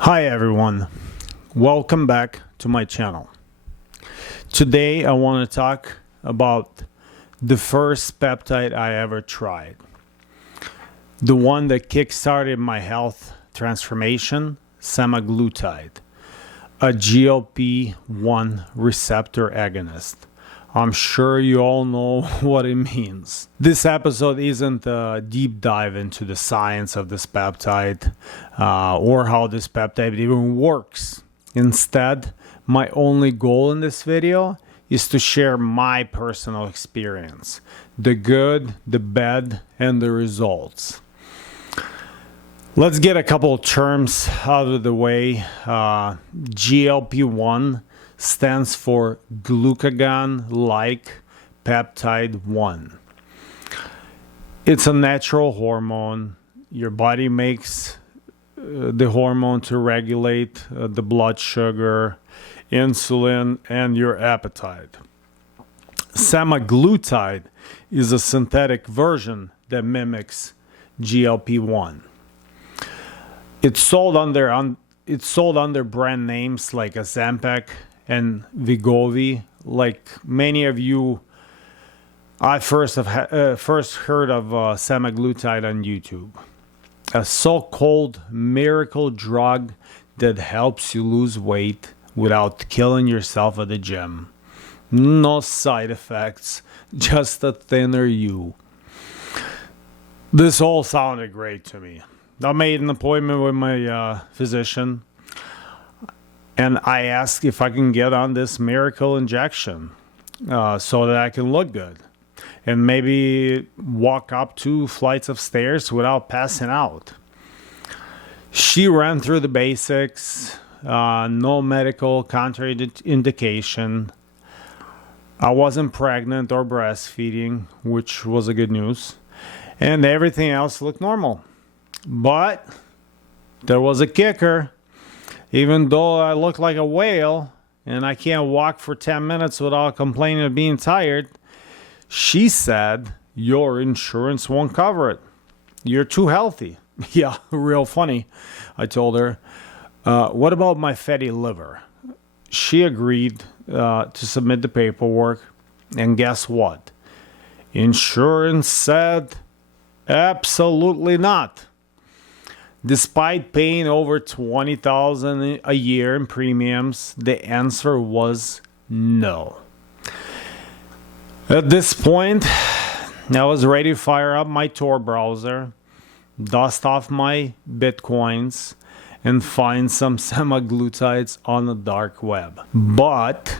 Hi everyone, welcome back to my channel. Today I want to talk about the first peptide I ever tried. The one that kickstarted my health transformation, Semaglutide, a GLP-1 receptor agonist. I'm sure you all know what it means. This episode isn't a deep dive into the science of this peptide or how this peptide even works. Instead, my only goal in this video is to share my personal experience, the good, the bad, and the results. Let's get a couple of terms out of the way. GLP-1 stands for glucagon-like peptide 1. It's a natural hormone. Your body makes the hormone to regulate the blood sugar, insulin, and your appetite. Semaglutide is a synthetic version that mimics GLP-1. It's sold under brand names like Ozempic and Wegovy. Like many of you, I first heard of semaglutide on YouTube, a so-called miracle drug that helps you lose weight without killing yourself at the gym. No side effects, just a thinner you. This all sounded great to me. I made an appointment with my physician, and I asked if I can get on this miracle injection so that I can look good and maybe walk up 2 flights of stairs without passing out. She ran through the basics, no medical contraindication. I wasn't pregnant or breastfeeding, which was a good news, and everything else looked normal. But there was a kicker. Even though I look like a whale and I can't walk for 10 minutes without complaining of being tired, she said, your insurance won't cover it. You're too healthy. Yeah, real funny. I told her, what about my fatty liver? She agreed to submit the paperwork. And guess what? Insurance said, absolutely not. Despite paying over $20,000 a year in premiums, the answer was no. At this point, I was ready to fire up my Tor browser, dust off my Bitcoins, and find some semaglutides on the dark web. But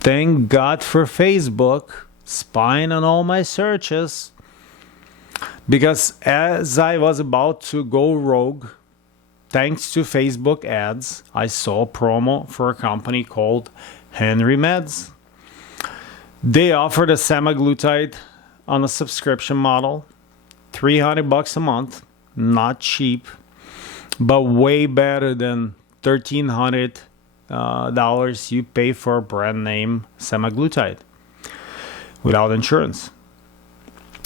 thank God for Facebook spying on all my searches. Because as I was about to go rogue, thanks to Facebook ads, I saw a promo for a company called HenryMeds. They offered a semaglutide on a subscription model, $300 a month, not cheap, but way better than $1,300 you pay for a brand name semaglutide without insurance.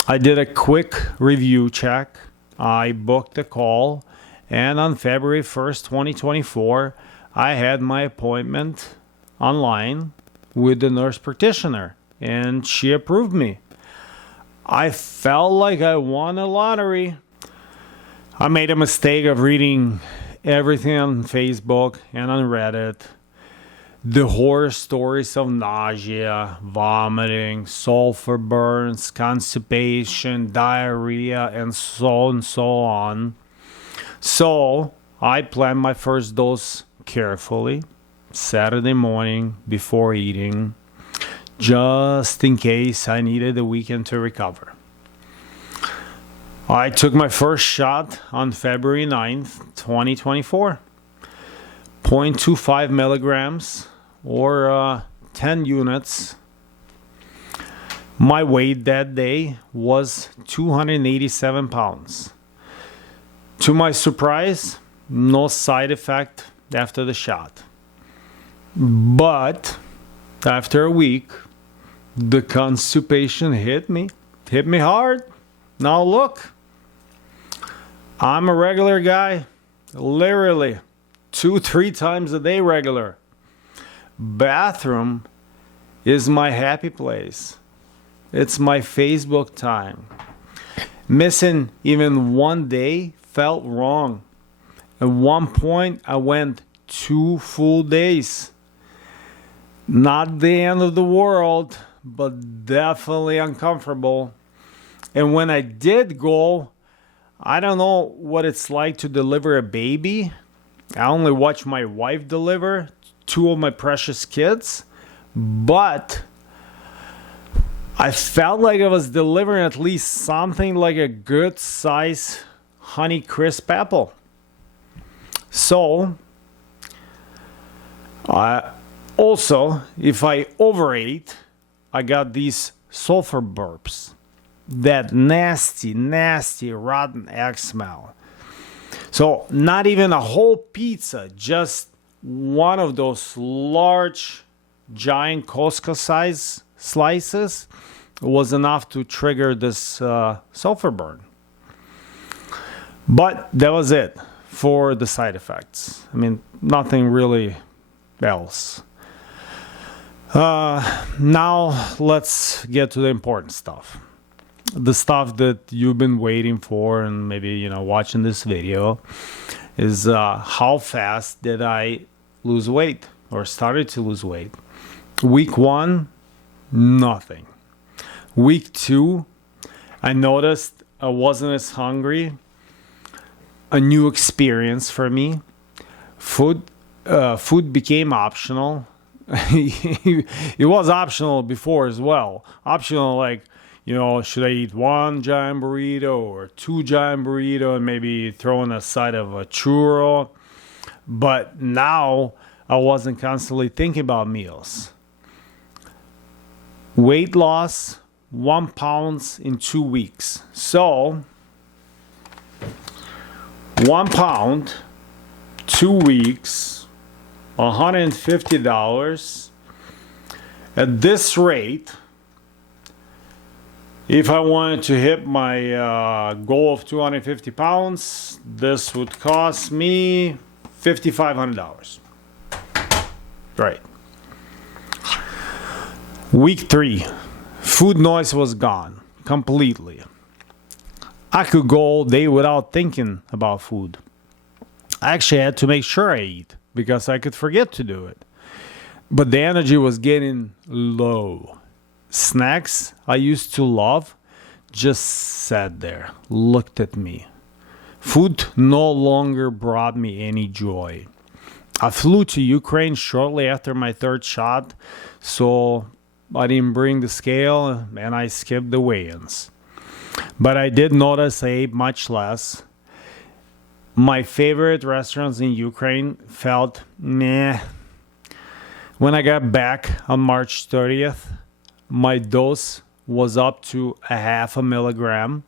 I did a quick review check. I booked a call, and on February 1st, 2024, I had my appointment online with the nurse practitioner, and she approved me. I felt like I won a lottery. I made a mistake of reading everything on Facebook and on Reddit. The horror stories of nausea, vomiting, sulfur burns, constipation, diarrhea, and so on. So I planned my first dose carefully, Saturday morning before eating, just in case I needed the weekend to recover. I took my first shot on February 9th, 2024. 0.25 milligrams. Or 10 units. My weight that day was 287 pounds. To my surprise, no side effect after the shot. But after a week, the constipation hit me hard. Now look, I'm a regular guy, literally 2-3 times a day regular. Bathroom is my happy place. It's my Facebook time. Missing even one day felt wrong. At one point, I went 2 full days. Not the end of the world, but definitely uncomfortable. And when I did go, I don't know what it's like to deliver a baby. I only watched my wife deliver 2 of my precious kids, but I felt like I was delivering at least something like a good size Honey Crisp apple. So, also, if I overate, I got these sulfur burps. That nasty, nasty, rotten egg smell. So, not even a whole pizza, just one of those large, giant Costco size slices was enough to trigger this sulfur burn. But that was it for the side effects. I mean, nothing really else. Now let's get to the important stuff. The stuff that you've been waiting for and maybe, watching this video is how fast did I lose weight or started to lose weight. Week 1, nothing. Week 2, I noticed I wasn't as hungry. A new experience for me. Food became optional. It was optional before as well. Optional, like, should I eat 1 giant burrito or 2 giant burrito and maybe throw in a side of a churro. But now I wasn't constantly thinking about meals. Weight loss, 1 pound in 2 weeks. So 1 pound, 2 weeks, $150. At this rate, if I wanted to hit my goal of 250 pounds, this would cost me $5,500. Right. Week 3, food noise was gone completely. I could go all day without thinking about food. I actually had to make sure I eat because I could forget to do it. But the energy was getting low. Snacks I used to love just sat there, looked at me. Food no longer brought me any joy. I flew to Ukraine shortly after my 3rd shot, so I didn't bring the scale and I skipped the weigh-ins. But I did notice I ate much less. My favorite restaurants in Ukraine felt meh. When I got back on March 30th, my dose was up to 0.5 milligram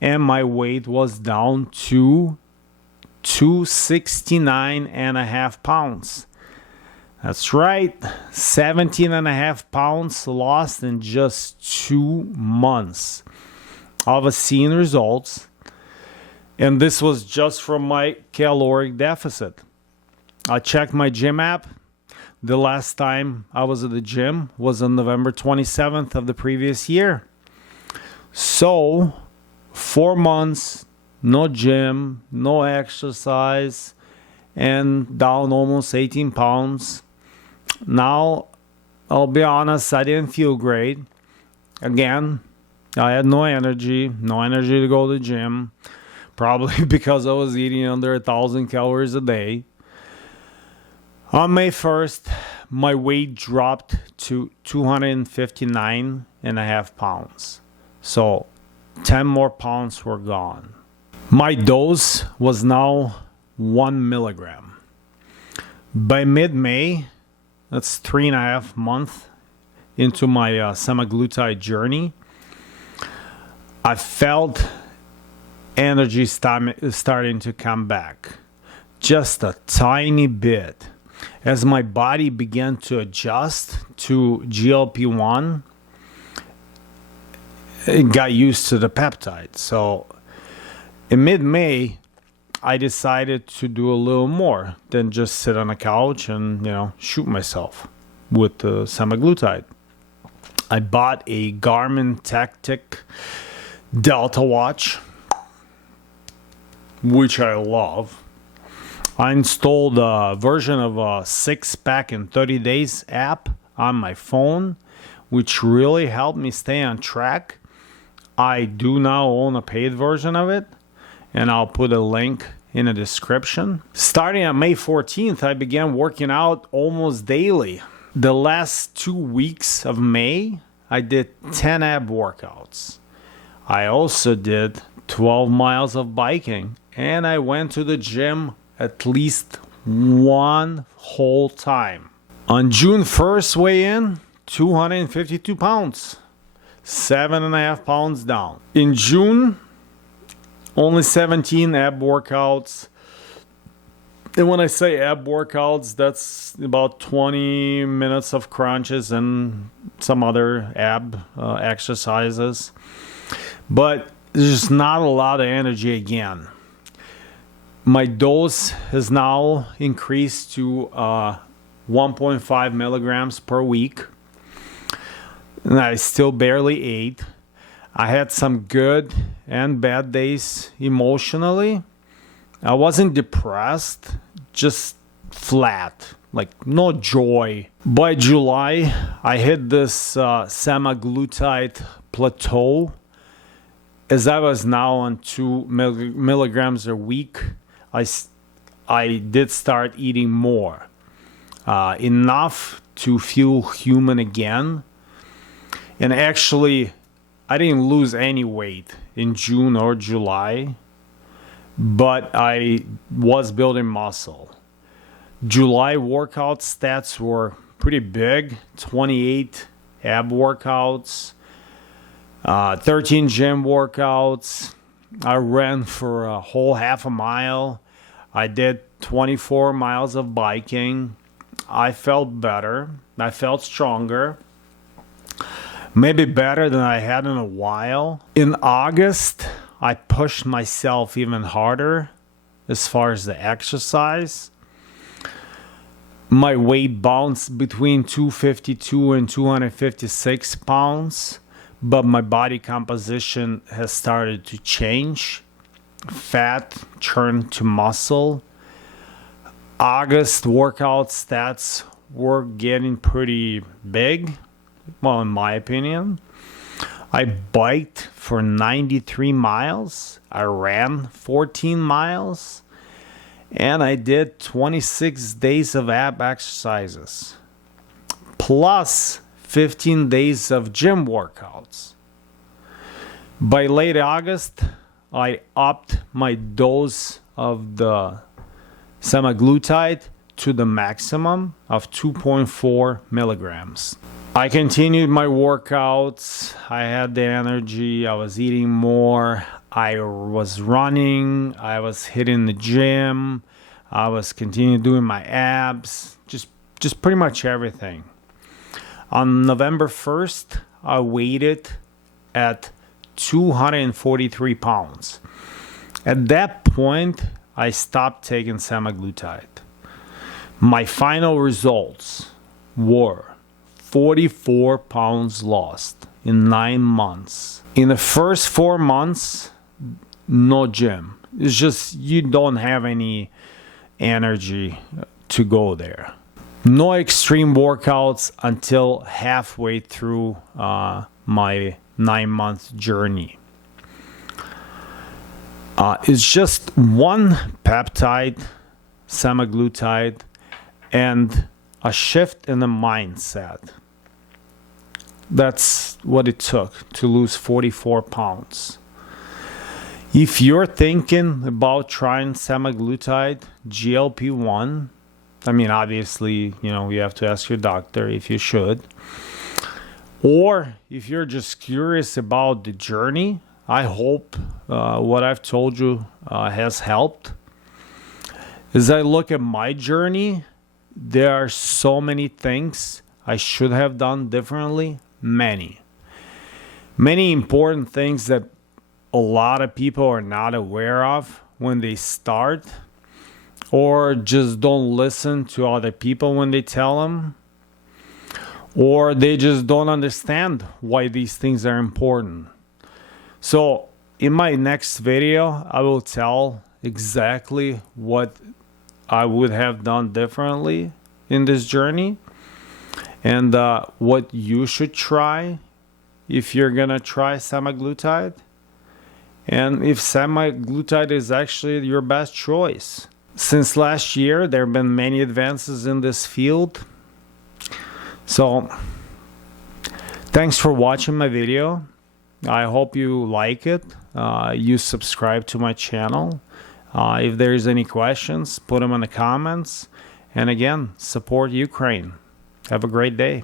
and my weight was down to 269.5 pounds. That's right, 17.5 pounds lost in just 2 months. I've seen results, and this was just from my caloric deficit. I checked my gym app. The last time I was at the gym was on November 27th of the previous year. So, 4 months, no gym, no exercise, and down almost 18 pounds. Now, I'll be honest, I didn't feel great. Again, I had no energy to go to the gym, probably because I was eating under 1,000 calories a day. On May 1st, my weight dropped to 259.5 pounds. So 10 more pounds were gone. My dose was now 1 milligram. By mid-May, that's 3.5 months into my semaglutide journey, I felt energy starting to come back. Just a tiny bit. As my body began to adjust to GLP-1, it got used to the peptide. So in mid-May, I decided to do a little more than just sit on a couch and, shoot myself with the semaglutide. I bought a Garmin Tactic Delta watch, which I love. I installed a version of a 6-pack in 30 days app on my phone, which really helped me stay on track. I do now own a paid version of it, and I'll put a link in the description. Starting on May 14th, I began working out almost daily. The last 2 weeks of May, I did 10 ab workouts. I also did 12 miles of biking, and I went to the gym at least one whole time. On June 1st weigh-in, 252 pounds, 7.5 pounds down. In June, only 17 ab workouts. And when I say ab workouts, that's about 20 minutes of crunches and some other ab exercises. But there's just not a lot of energy again. My dose has now increased to 1.5 milligrams per week. And I still barely ate. I had some good and bad days emotionally. I wasn't depressed, just flat, like no joy. By July, I hit this semaglutide plateau. As I was now on 2 milligrams a week, I did start eating more. Enough to feel human again. And actually, I didn't lose any weight in June or July, but I was building muscle. July workout stats were pretty big, 28 ab workouts, 13 gym workouts. I ran for a whole half a mile. I did 24 miles of biking. I felt better. I felt stronger. Maybe better than I had in a while. In August, I pushed myself even harder as far as the exercise. My weight bounced between 252 and 256 pounds, but my body composition has started to change. Fat turned to muscle. August workout stats were getting pretty big. Well, in my opinion, I biked for 93 miles. I ran 14 miles. And I did 26 days of ab exercises. Plus 15 days of gym workouts. By late August, I upped my dose of the semaglutide to the maximum of 2.4 milligrams. I continued my workouts. I had the energy. I was eating more. I was running. I was hitting the gym. I was continuing doing my abs. Just pretty much everything. On November 1st, I weighed it at 243 pounds. At that point, I stopped taking semaglutide. My final results were 44 pounds lost in 9 months. In the first 4 months, no gym. It's just you don't have any energy to go there. No extreme workouts until halfway through my 9-month journey. It's just one peptide, semaglutide, and a shift in the mindset. That's what it took to lose 44 pounds. If you're thinking about trying semaglutide, GLP-1, I mean, obviously, you have to ask your doctor if you should. Or if you're just curious about the journey, I hope what I've told you has helped. As I look at my journey, there are so many things I should have done differently. Many important things that a lot of people are not aware of when they start, or just don't listen to other people when they tell them, or they just don't understand why these things are important. So in my next video, I will tell exactly what I would have done differently in this journey, and what you should try if you're gonna try semaglutide, and if semaglutide is actually your best choice. Since last year, there have been many advances in this field. So thanks for watching my video. I hope you like it. You subscribe to my channel. If there's any questions, put them in the comments. And again, support Ukraine. Have a great day.